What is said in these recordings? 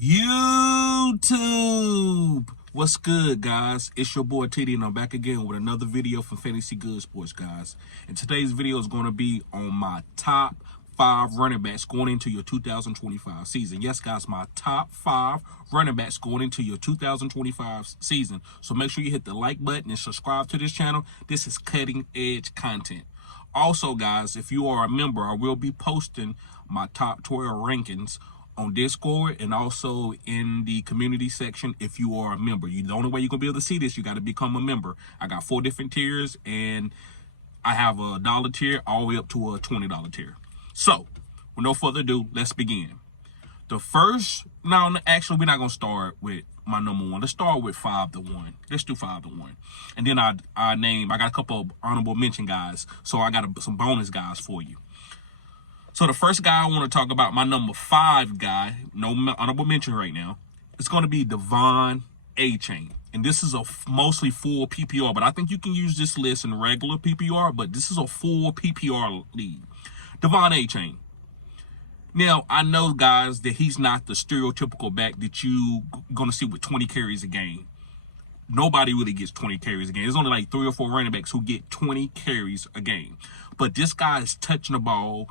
YouTube. What's good, guys? It's your boy TD, and I'm back again with another video from Fantasy Good Sports, guys. And today's video is going to be on my top 5 running backs going into your 2025 season. Yes, guys, my top 5 running backs going into your 2025 season. So make sure you hit the like button and subscribe to this channel. This is cutting edge content. Also, guys, if you are a member, I will be posting my top 12 rankings on Discord and also in the community section if you are a member. The only way you're going to be able to see this, you got to become a member. I got 4 different tiers, and I have a $1 tier all the way up to a $20 tier. So, with no further ado, let's begin. Actually, we're not going to start with my number 1. Let's start with 5 to 1. Let's do 5 to 1. And then I got a couple of honorable mention guys, so I got some bonus guys for you. So the first guy I want to talk about, my number 5 guy, no honorable mention right now, it's going to be Devon A-Chain. And this is a mostly full PPR, but I think you can use this list in regular PPR, but this is a full PPR league. Devon A-Chain. Now, I know, guys, that he's not the stereotypical back that you going to see with 20 carries a game. Nobody really gets 20 carries a game. There's only like 3 or 4 running backs who get 20 carries a game. But this guy is touching the ball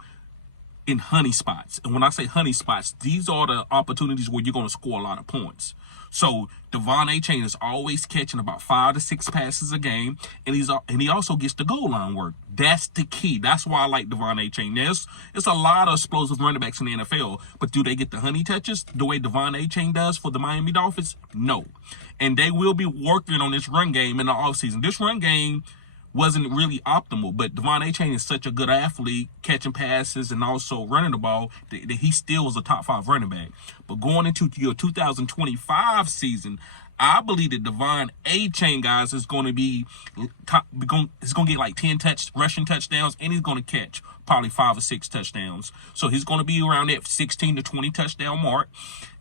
in honey spots. And when I say honey spots, these are the opportunities where you're going to score a lot of points. So Devon A-Chain is always catching about 5 to 6 passes a game, and he also gets the goal line work. That's the key. That's why I like Devon A-Chain. There's a lot of explosive running backs in the NFL, but do they get the honey touches the way Devon A-Chain does for the Miami Dolphins? No. And they will be working on this run game in the offseason. This run game wasn't really optimal, but Devon A-Chain is such a good athlete, catching passes and also running the ball, that he still is a top 5 running back. But going into your 2025 season, I believe that Devon A-Chain, guys, is going to be he's going to get like 10 rushing touchdowns, and he's going to catch probably 5 or 6 touchdowns. So he's going to be around that 16 to 20 touchdown mark,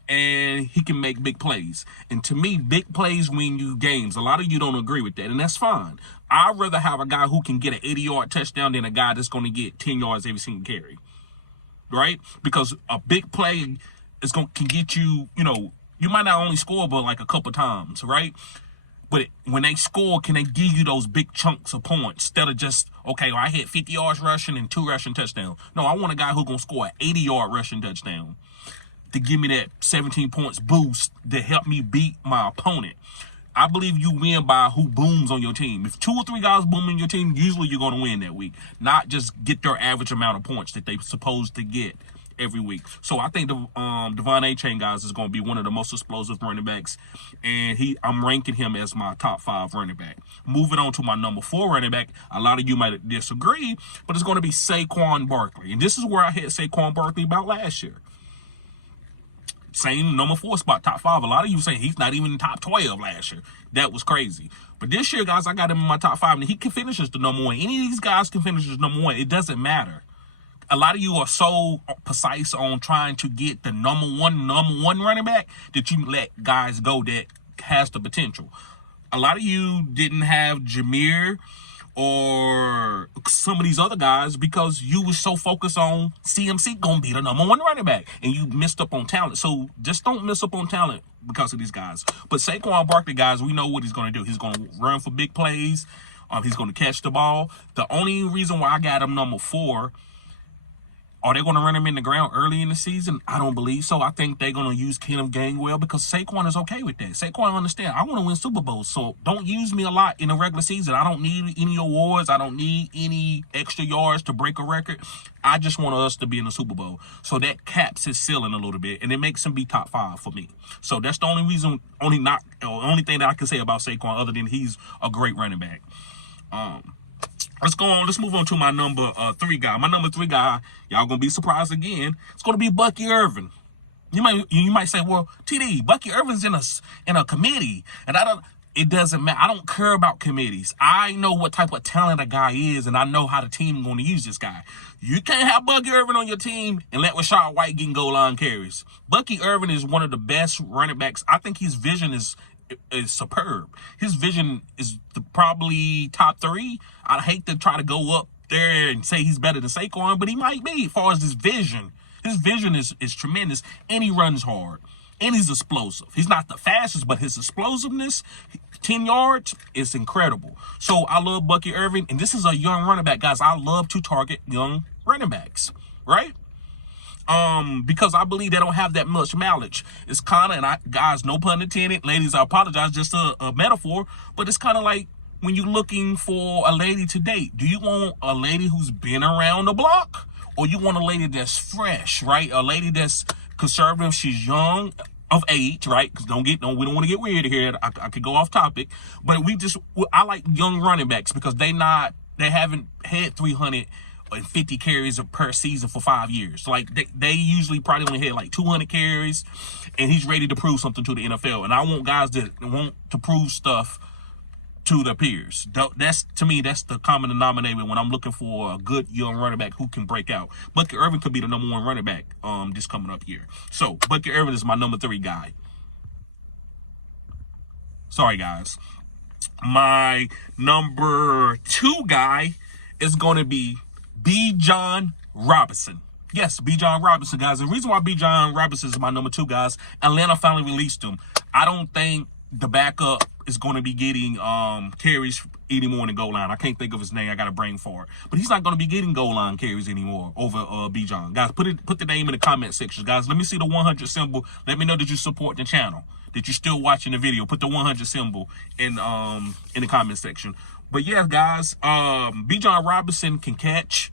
and he can make big plays. And to me, big plays win you games. A lot of you don't agree with that, and that's fine. I'd rather have a guy who can get an 80-yard touchdown than a guy that's going to get 10 yards every single carry, right? Because a big play can get you, you might not only score but like a couple times, right? But when they score, can they give you those big chunks of points instead of just, okay, well, I hit 50 yards rushing and 2 rushing touchdowns. No, I want a guy who's going to score an 80-yard rushing touchdown to give me that 17 points boost to help me beat my opponent. I believe you win by who booms on your team. If 2 or 3 guys boom in your team, usually you're going to win that week, not just get their average amount of points that they're supposed to get every week. So I think the Devon A-Chain, guys, is going to be one of the most explosive running backs, and I'm ranking him as my top 5 running back. Moving on to my number 4 running back, a lot of you might disagree, but it's going to be Saquon Barkley. And this is where I had Saquon Barkley about last year. Same number 4 spot, top 5. A lot of you saying he's not even top 12 last year. That was crazy. But this year, guys, I got him in my top 5, and he can finish as the number 1. Any of these guys can finish as number 1. It doesn't matter. A lot of you are so precise on trying to get the number one running back that you let guys go that has the potential. A lot of you didn't have Jameer or some of these other guys because you were so focused on CMC gonna be the number 1 running back, and you missed up on talent. So just don't miss up on talent because of these guys. But Saquon Barkley, guys, we know what he's gonna do. He's gonna run for big plays. He's gonna catch the ball. The only reason why I got him number 4, are they going to run him in the ground early in the season? I don't believe so. I think they're going to use Kenneth Gainwell because Saquon is okay with that. Saquon understand, I want to win Super Bowls, so don't use me a lot in the regular season. I don't need any awards. I don't need any extra yards to break a record. I just want us to be in the Super Bowl. So that caps his ceiling a little bit, and it makes him be top 5 for me. So that's the only reason, only thing that I can say about Saquon other than he's a great running back. Let's go on. Let's move on to my number 3 guy. My number 3 guy, y'all gonna be surprised again. It's gonna be Bucky Irvin. You might say, well, TD, Bucky Irvin's in a committee, and it doesn't matter. I don't care about committees. I know what type of talent a guy is, and I know how the team is going to use this guy. You can't have Bucky Irvin on your team and let Rashad White get goal line carries. Bucky Irvin is one of the best running backs. I think his vision is superb. His vision is probably top 3. I'd hate to try to go up there and say he's better than Saquon, but he might be as far as his vision. His vision is tremendous, and he runs hard. And he's explosive. He's not the fastest, but his explosiveness, 10 yards, is incredible. So I love Bucky Irving, and this is a young running back, guys. I love to target young running backs, right? Because I believe they don't have that much mileage. It's kind of, and guys, no pun intended, ladies, I apologize, just a metaphor, but it's kind of like when you're looking for a lady to date. Do you want a lady who's been around the block, or you want a lady that's fresh, right? A lady that's conservative, she's young of age, right? Because we don't want to get weird here. I could go off topic, but I like young running backs because they haven't had 350 carries per season for 5 years. Like they usually probably only had like 200 carries, and he's ready to prove something to the NFL. And I want guys that want to prove stuff to their peers. To me, that's the common denominator when I'm looking for a good young running back who can break out. Bucky Irving could be the number 1 running back this coming up year. So Bucky Irving is my number 3 guy. Sorry, guys. My number 2 guy is going to be Bijan Robinson. Yes, Bijan Robinson, guys. The reason why Bijan Robinson is my number 2, guys, Atlanta finally released him. I don't think the backup is going to be getting carries anymore in the goal line. I can't think of his name. I got a brain for it. But he's not going to be getting goal line carries anymore over Bijan. Guys, put the name in the comment section. Guys, let me see the 100 symbol. Let me know that you support the channel, that you're still watching the video. Put the 100 symbol in the comment section. But yeah, guys, Bijan Robinson can catch.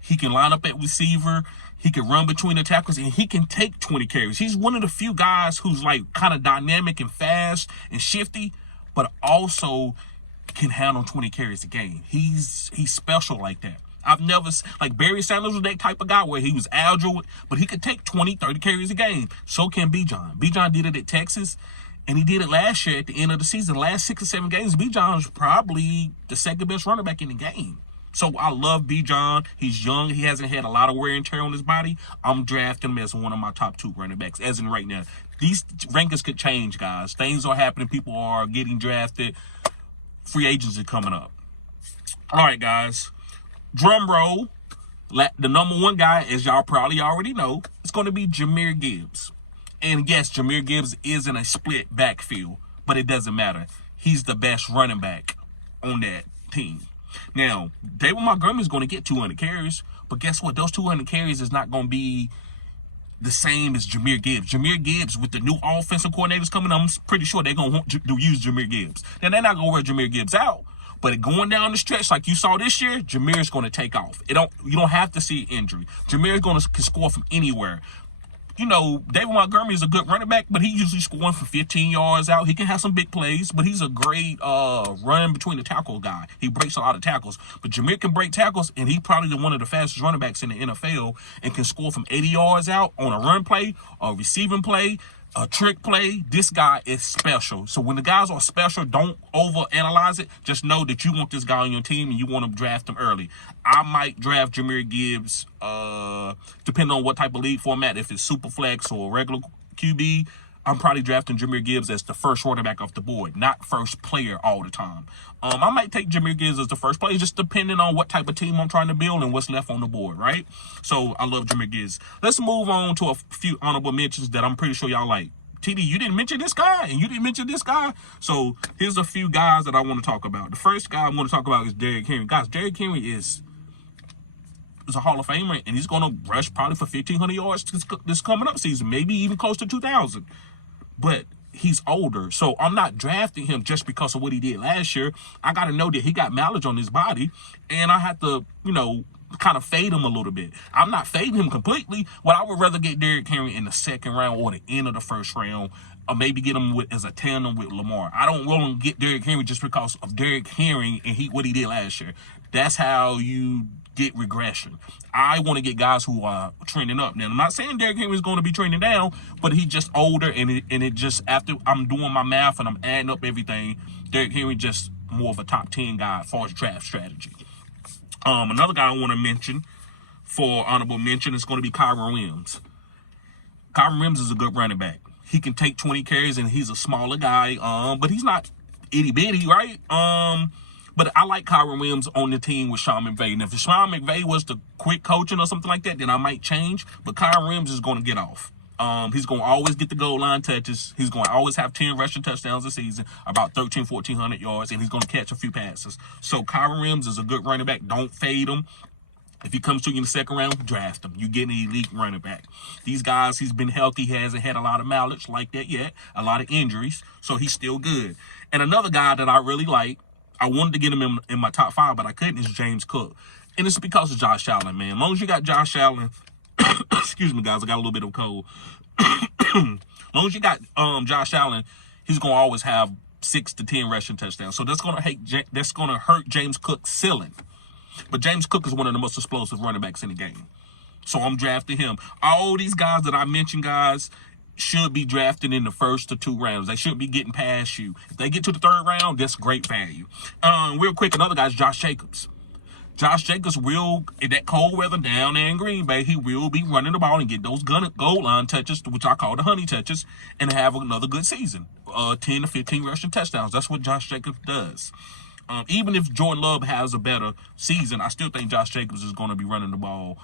He can line up at receiver. He can run between the tackles, and he can take 20 carries. He's one of the few guys who's like kind of dynamic and fast and shifty, but also can handle 20 carries a game. He's special like that. I've never, like Barry Sanders was that type of guy where he was agile, but he could take 20, 30 carries a game. So can Bijan. Bijan did it at Texas, and he did it last year at the end of the season. The last 6 or 7 games, Bijan's probably the second best running back in the game. So I love Bijan. He's young. He hasn't had a lot of wear and tear on his body. I'm drafting him as one of my top 2 running backs, as in right now. These rankings could change, guys. Things are happening. People are getting drafted. Free agents are coming up. All right, guys. Drum roll. The number 1 guy, as y'all probably already know, is going to be Jahmyr Gibbs. And yes, Jahmyr Gibbs is in a split backfield, but it doesn't matter. He's the best running back on that team. Now, David Montgomery is going to get 200 carries, but guess what? Those 200 carries is not going to be the same as Jahmyr Gibbs. Jahmyr Gibbs, with the new offensive coordinators coming, I'm pretty sure they're going to want to use Jahmyr Gibbs. Now, they're not going to wear Jahmyr Gibbs out, but going down the stretch like you saw this year, Jahmyr is going to take off. You don't have to see injury. Jahmyr is going to score from anywhere. You know, David Montgomery is a good running back, but he usually scoring from 15 yards out. He can have some big plays, but he's a great run between the tackle guy. He breaks a lot of tackles. But Jahmyr can break tackles, and he's probably one of the fastest running backs in the NFL and can score from 80 yards out on a run play, a receiving play, a trick play. This guy is special. So when the guys are special, don't overanalyze it. Just know that you want this guy on your team and you want to draft him early. I might draft Jahmyr Gibbs, depending on what type of league format. If it's super flex or regular QB, I'm probably drafting Jahmyr Gibbs as the first running back off the board, not first player all the time. I might take Jahmyr Gibbs as the first player, just depending on what type of team I'm trying to build and what's left on the board, right? So I love Jahmyr Gibbs. Let's move on to a few honorable mentions that I'm pretty sure y'all like. TD, you didn't mention this guy, and you didn't mention this guy. So here's a few guys that I want to talk about. The first guy I want to talk about is Derrick Henry. Guys, Derrick Henry is a Hall of Famer, and he's going to rush probably for 1,500 yards this coming up season, maybe even close to 2,000. But he's older, so I'm not drafting him just because of what he did last year. I got to know that he got mileage on his body, and I have to, kind of fade him a little bit. I'm not fading him completely. Well, I would rather get Derrick Henry in the second round or the end of the first round, or maybe get him as a tandem with Lamar. I don't want to get Derrick Henry just because of Derrick Henry and what he did last year. That's how you get regression. I want to get guys who are trending up. Now, I'm not saying Derrick Henry is going to be trending down, but he's just older, and it just, after I'm doing my math and I'm adding up everything, Derrick Henry just more of a top 10 guy as far as draft strategy. Another guy I want to mention for honorable mention is going to be Kyren Williams. Kyren Williams is a good running back. He can take 20 carries, and he's a smaller guy, but he's not itty-bitty, right? But I like Kyren Williams on the team with Sean McVay. And if Sean McVay was the quick coaching or something like that, then I might change. But Kyren Williams is going to get off. He's going to always get the goal line touches. He's going to always have 10 rushing touchdowns a season, about 1,400 yards, and he's going to catch a few passes. So Kyron Williams is a good running back. Don't fade him. If he comes to you in the second round, draft him. You get an elite running back. These guys, he's been healthy. He hasn't had a lot of mileage like that yet, a lot of injuries, so he's still good. And another guy that I really like, I wanted to get him in my top 5, but I couldn't, is James Cook. And it's because of Josh Allen, man. As long as you got Josh Allen, excuse me, guys, I got a little bit of cold. As long as you got Josh Allen, he's going to always have 6 to 10 rushing touchdowns. So that's going to hurt James Cook's ceiling. But James Cook is one of the most explosive running backs in the game. So I'm drafting him. All these guys that I mentioned, guys, should be drafted in the first or 2 rounds. They should be getting past you. If they get to the 3rd round, that's great value. Real quick, another guy's Josh Jacobs. Josh Jacobs will, in that cold weather down there in Green Bay, he will be running the ball and get those goal line touches, which I call the honey touches, and have another good season. 10 to 15 rushing touchdowns. That's what Josh Jacobs does. Even if Jordan Love has a better season, I still think Josh Jacobs is going to be running the ball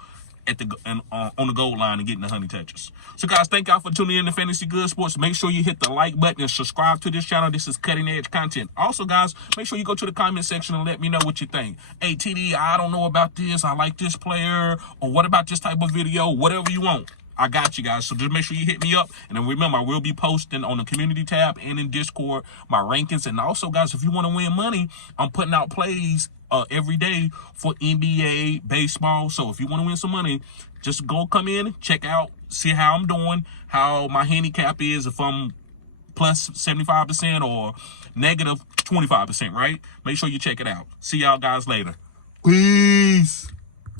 on the goal line and getting the honey touches. So, guys, thank y'all for tuning in to Fantasy Good Sports. Make sure you hit the like button and subscribe to this channel. This is cutting-edge content. Also, guys, make sure you go to the comment section and let me know what you think. Hey, TD, I don't know about this. I like this player. Or what about this type of video? Whatever you want. I got you guys. So just make sure you hit me up. And then remember, I will be posting on the community tab and in Discord my rankings. And also, guys, if you want to win money, I'm putting out plays every day for NBA, baseball. So if you want to win some money, just come in, check out, see how I'm doing, how my handicap is, if I'm plus 75% or negative 25%, right? Make sure you check it out. See y'all guys later. Peace.